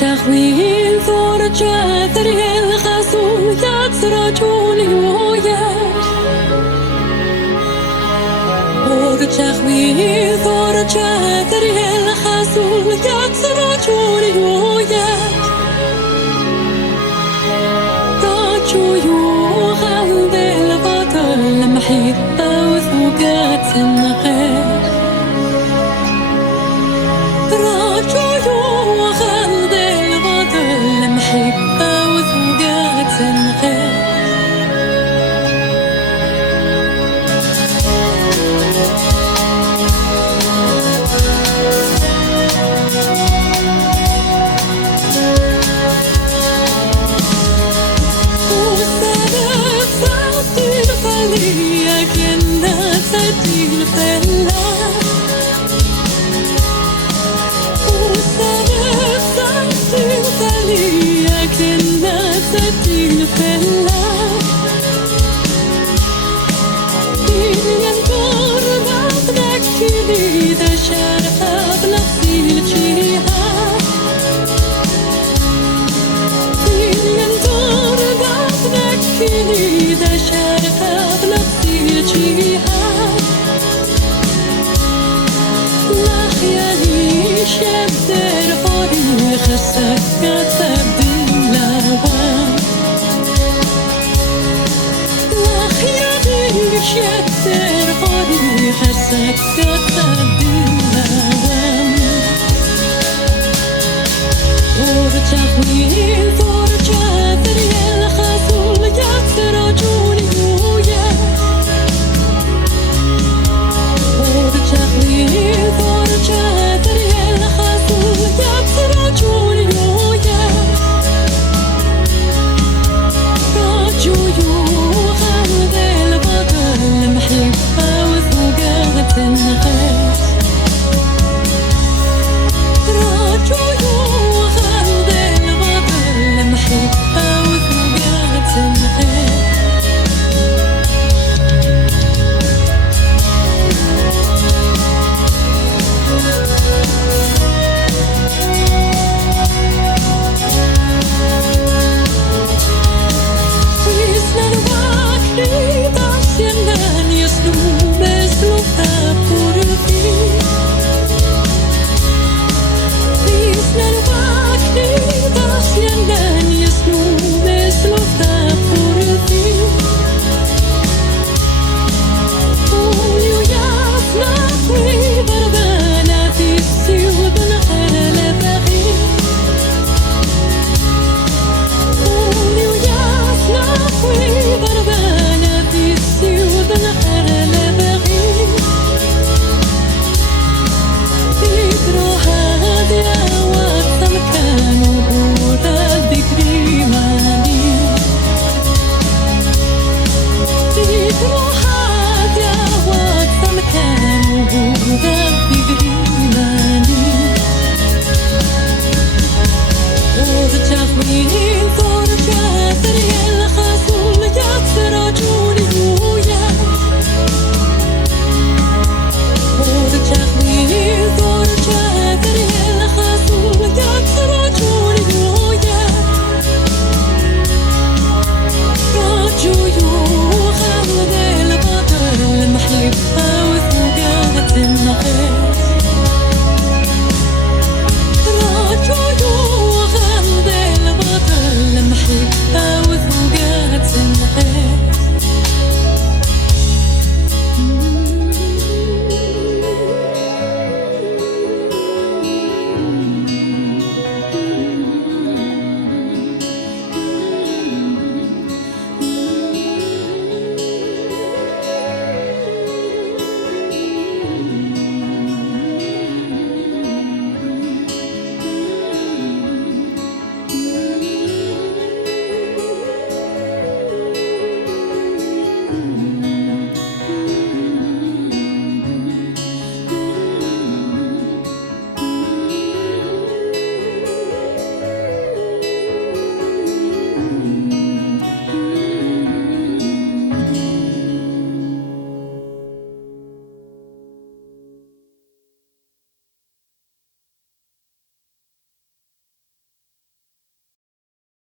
تخوين ثور جاثر الخصو يتسرجون يوياش تخوين ثور جاثر الخصو يتسرجون يوياش راجو يوغل بالبطل محيطة وثوقات النقاش محبة وثوقات غير والسبب صعبتي الخلية كنا تدي الفلاح كنا ستين فلاح ينظر بعضك كذي ذا شرحة بنفسي الجهة ينظر بعضك كذي ذا شرحة بنفسي الجهة لا خيالي شبدر هوري خسك تبدي شتر غادي حسك تبدي الهوام ورتخوين فرجة ثريا الخصول يتسرجوني وياك ورتخوين فرجة ثريا الخصول يتسرجوني وياك راجو يوغل محبة وثوقات الغير